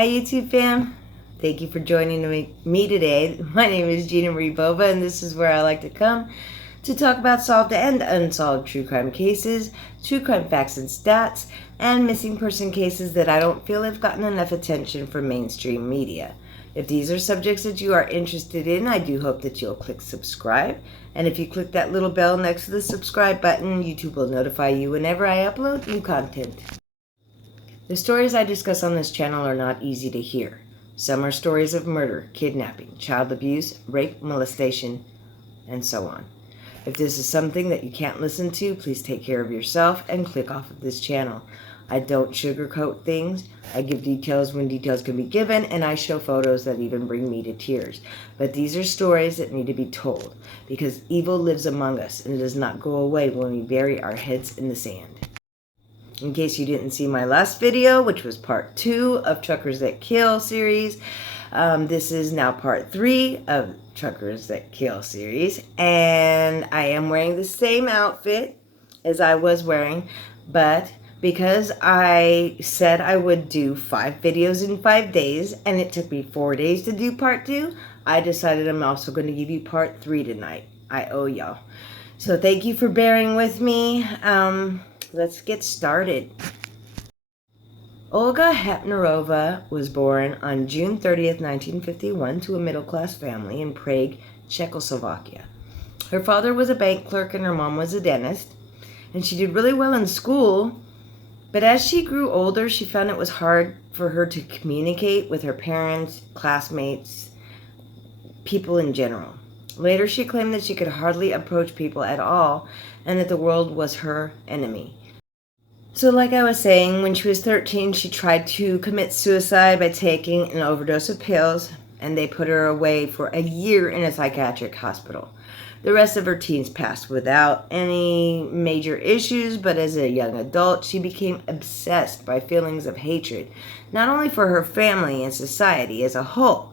Hi YouTube fam, thank you for joining me today. My name is Gina Marie Bova, and this is where I like to come to talk about solved and unsolved true crime cases, true crime facts and stats, and missing person cases that I don't feel have gotten enough attention from mainstream media. If these are subjects that you are interested in, I do hope that you'll click subscribe. And if you click that little bell next to the subscribe button, YouTube will notify you whenever I upload new content. The stories I discuss on this channel are not easy to hear. Some are stories of murder, kidnapping, child abuse, rape, molestation, and so on. If this is something that you can't listen to, please take care of yourself and click off of this channel. I don't sugarcoat things. I give details when details can be given, and I show photos that even bring me to tears. But these are stories that need to be told, because evil lives among us, and it does not go away when we bury our heads in the sand. In case you didn't see my last video, which was part 2 of Truckers That Kill series, this is now part 3 of Truckers That Kill series, and I am wearing the same outfit as I was wearing, but because I said I would do 5 videos in 5 days, and it took me 4 days to do part 2, I decided I'm also going to give you part 3 tonight. I owe y'all. So thank you for bearing with me. Let's get started. Olga Hepnarova was born on June 30th, 1951 to a middle-class family in Prague, Czechoslovakia. Her father was a bank clerk and her mom was a dentist, and she did really well in school, but as she grew older, she found it was hard for her to communicate with her parents, classmates, people in general. Later, she claimed that she could hardly approach people at all and that the world was her enemy. So like I was saying, when she was 13, she tried to commit suicide by taking an overdose of pills, and they put her away for a year in a psychiatric hospital. The rest of her teens passed without any major issues, but as a young adult, she became obsessed by feelings of hatred, not only for her family and society as a whole.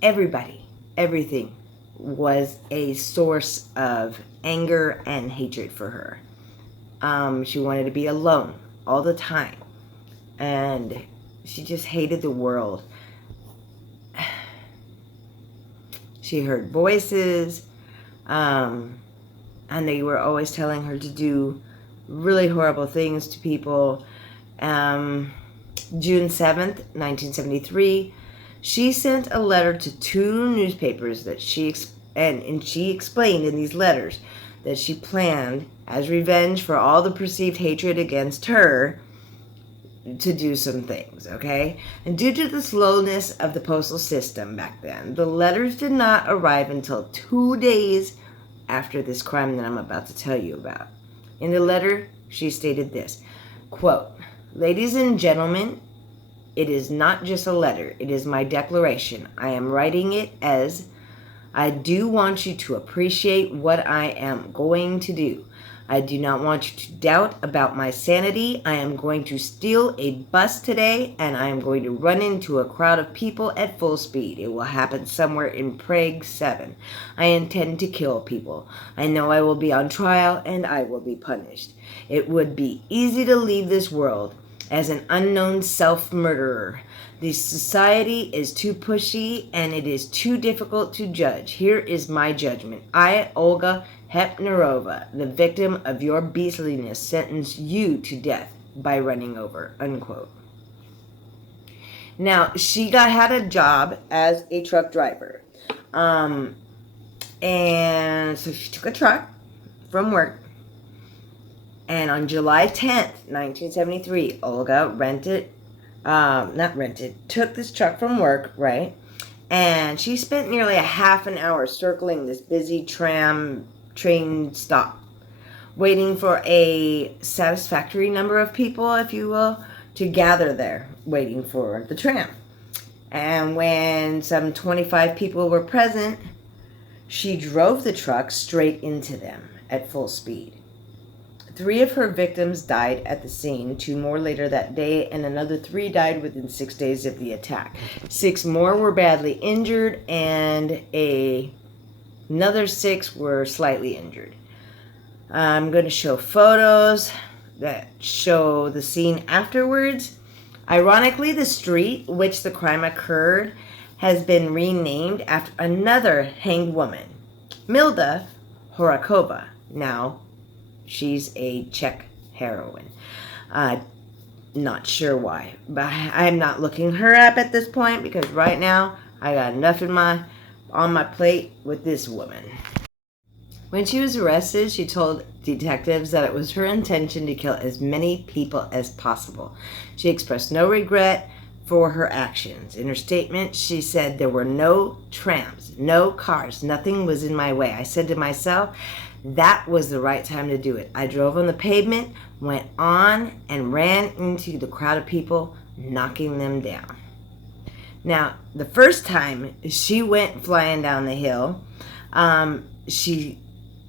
Everybody, everything was a source of anger and hatred for her. She wanted to be alone all the time, and she just hated the world. She heard voices, and they were always telling her to do really horrible things to people. June 7th, 1973, she sent a letter to 2 newspapers that she explained in these letters that she planned, as revenge for all the perceived hatred against her, to do some things, okay? And due to the slowness of the postal system back then, the letters did not arrive until 2 days after this crime that I'm about to tell you about. In the letter, she stated this, quote, "Ladies and gentlemen, it is not just a letter, it is my declaration. I am writing it as I do want you to appreciate what I am going to do. I do not want you to doubt about my sanity. I am going to steal a bus today, and I am going to run into a crowd of people at full speed. It will happen somewhere in Prague 7. I intend to kill people. I know I will be on trial, and I will be punished. It would be easy to leave this world as an unknown self-murderer. The society is too pushy, and it is too difficult to judge. Here is my judgment. I, Olga Hepnarova, the victim of your beastliness, sentence you to death by running over," unquote. Now, she had a job as a truck driver. And so she took a truck from work. And on July 10th, 1973, Olga took this truck from work, right? And she spent nearly a half an hour circling this busy train stop, waiting for a satisfactory number of people, if you will, to gather there, waiting for the tram. And when some 25 people were present, she drove the truck straight into them at full speed. 3 of her victims died at the scene, 2 more later that day, and another 3 died within 6 days of the attack. 6 more were badly injured, and another 6 were slightly injured. I'm going to show photos that show the scene afterwards. Ironically, the street which the crime occurred has been renamed after another hanged woman, Milda Horakova. Now, she's a Czech heroine. Not sure why, but I'm not looking her up at this point because right now I got enough on my plate with this woman. When she was arrested, she told detectives that it was her intention to kill as many people as possible. She expressed no regret for her actions. In her statement, she said, "There were no trams, no cars, nothing was in my way. I said to myself, that was the right time to do it. I drove on the pavement, went on, and ran into the crowd of people, knocking them down." Now, the first time she went flying down the hill, she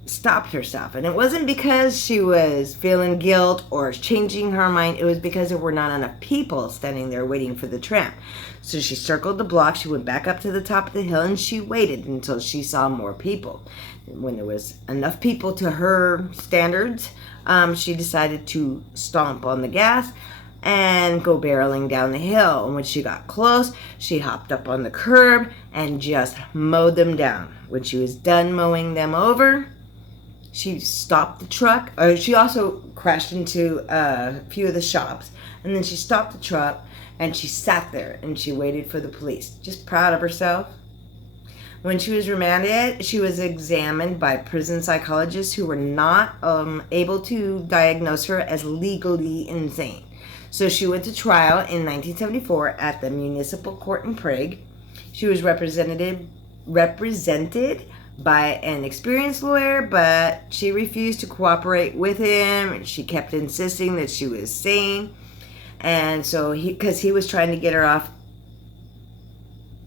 stopped herself. And it wasn't because she was feeling guilt or changing her mind. It was because there were not enough people standing there waiting for the tram. So she circled the block. She went back up to the top of the hill and she waited until she saw more people. When there was enough people to her standards, she decided to stomp on the gas and go barreling down the hill. And when she got close, she hopped up on the curb and just mowed them down. When she was done mowing them over, she stopped the truck. She also crashed into a few of the shops. And then she stopped the truck and she sat there and she waited for the police. Just proud of herself. When she was remanded, she was examined by prison psychologists who were not able to diagnose her as legally insane. So she went to trial in 1974 at the municipal court in Prague. She was represented by an experienced lawyer, but she refused to cooperate with him. She kept insisting that she was sane. And so because he was trying to get her off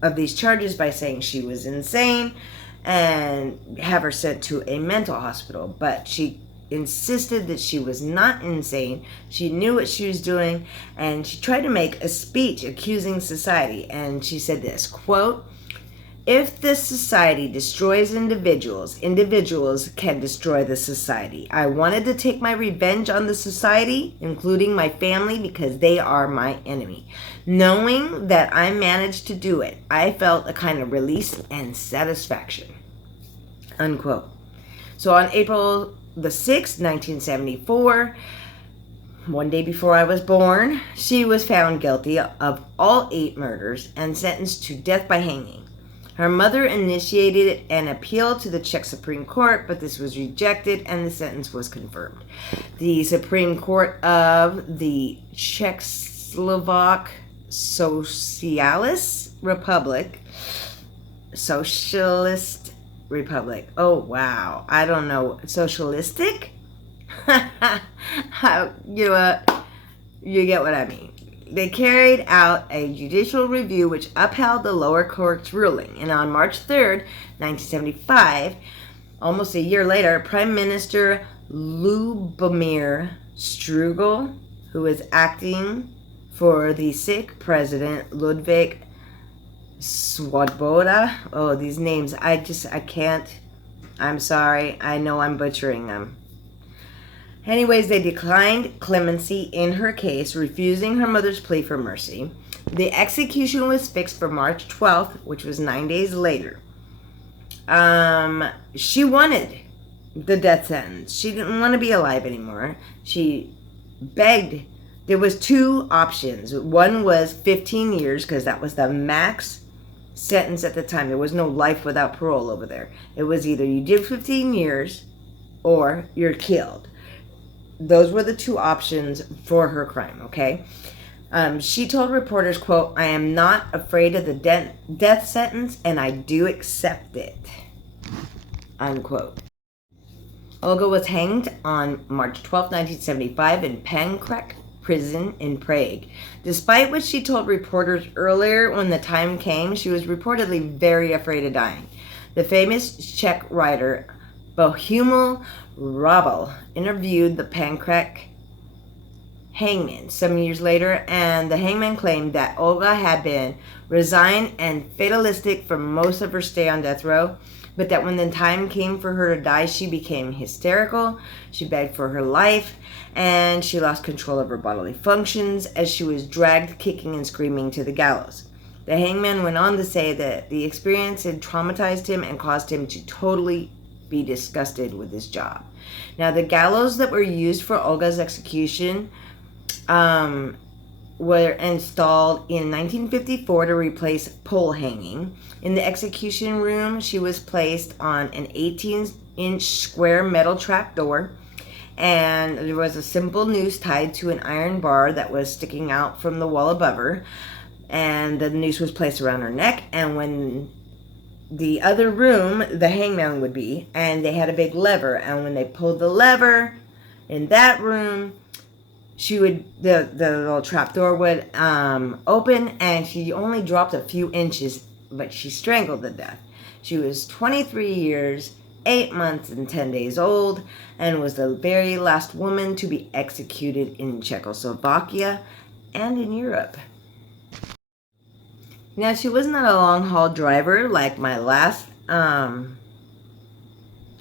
of these charges by saying she was insane and have her sent to a mental hospital. But she insisted that she was not insane. She knew what she was doing, and she tried to make a speech accusing society. And she said this, quote, "If this society destroys individuals, individuals can destroy the society. I wanted to take my revenge on the society, including my family, because they are my enemy. Knowing that I managed to do it, I felt a kind of release and satisfaction." Unquote. So on April the 6th, 1974, one day before I was born, she was found guilty of all 8 murders and sentenced to death by hanging. Her mother initiated an appeal to the Czech Supreme Court, but this was rejected and the sentence was confirmed. The Supreme Court of the Czechoslovak Socialist Republic. Oh, wow. I don't know. Socialistic? You know what? You get what I mean. They carried out a judicial review which upheld the lower court's ruling. And on March 3rd, 1975, almost a year later, Prime Minister Lubomir Strugol, who was acting for the sick President Ludvík Svoboda. Oh, these names, I can't. I'm sorry. I know I'm butchering them. Anyways, they declined clemency in her case, refusing her mother's plea for mercy. The execution was fixed for March 12th, which was 9 days later. She wanted the death sentence. She didn't want to be alive anymore. She begged. There was 2 options. One was 15 years, because that was the max sentence at the time. There was no life without parole over there. It was either you did 15 years or you're killed. Those were the 2 options for her crime, okay? She told reporters, quote, "I am not afraid of the death sentence, and I do accept it," unquote. Olga was hanged on March 12, 1975 in Pankrak prison in Prague. Despite what she told reporters earlier when the time came, she was reportedly very afraid of dying. The famous Czech writer Bohumil Hrabal interviewed the Pankrak hangman some years later, and the hangman claimed that Olga had been resigned and fatalistic for most of her stay on death row. but that when the time came for her to die, she became hysterical. She begged for her life, and she lost control of her bodily functions as she was dragged kicking and screaming to the gallows. The hangman went on to say that the experience had traumatized him and caused him to totally be disgusted with his job. Now, the gallows that were used for Olga's execution were installed in 1954 to replace pole hanging. In the execution room, she was placed on an 18-inch square metal trapdoor, and there was a simple noose tied to an iron bar that was sticking out from the wall above her, and the noose was placed around her neck. And when the other room, the hangman would be, and they had a big lever, and when they pulled the lever in that room, the little trapdoor would open, and she only dropped a few inches, but she strangled to death. She was 23 years, 8 months, and 10 days old, and was the very last woman to be executed in Czechoslovakia and in Europe. Now, she was not a long-haul driver like my last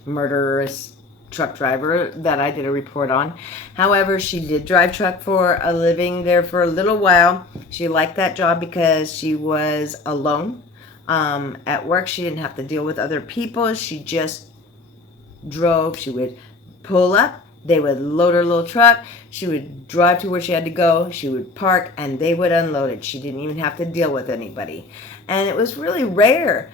murderous truck driver that I did a report on. However, she did drive truck for a living there for a little while. She liked that job because she was alone. At work, she didn't have to deal with other people. She just drove. She would pull up. They would load her little truck. She would drive to where she had to go. She would park, and they would unload it. She didn't even have to deal with anybody. And it was really rare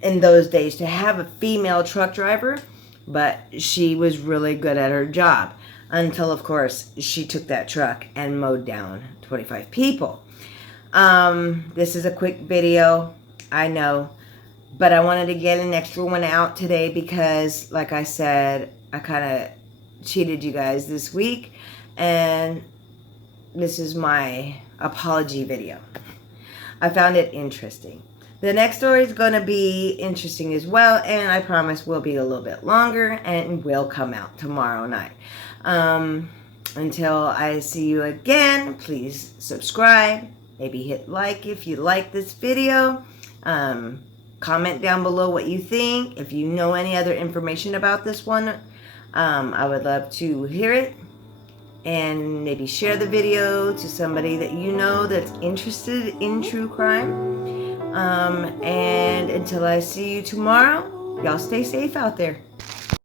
in those days to have a female truck driver, but she was really good at her job until, of course, she took that truck and mowed down 25 people. This is a quick video, I know, but I wanted to get an extra one out today because, like I said, I kind of cheated you guys this week, and this is my apology video. I found it interesting. The next story is going to be interesting as well, and I promise will be a little bit longer and will come out tomorrow night. Until I see you again, please subscribe, maybe hit like if you like this video. Comment down below what you think. If you know any other information about this one, I would love to hear it, and maybe share the video to somebody that you know that's interested in true crime. And until I see you tomorrow, y'all stay safe out there.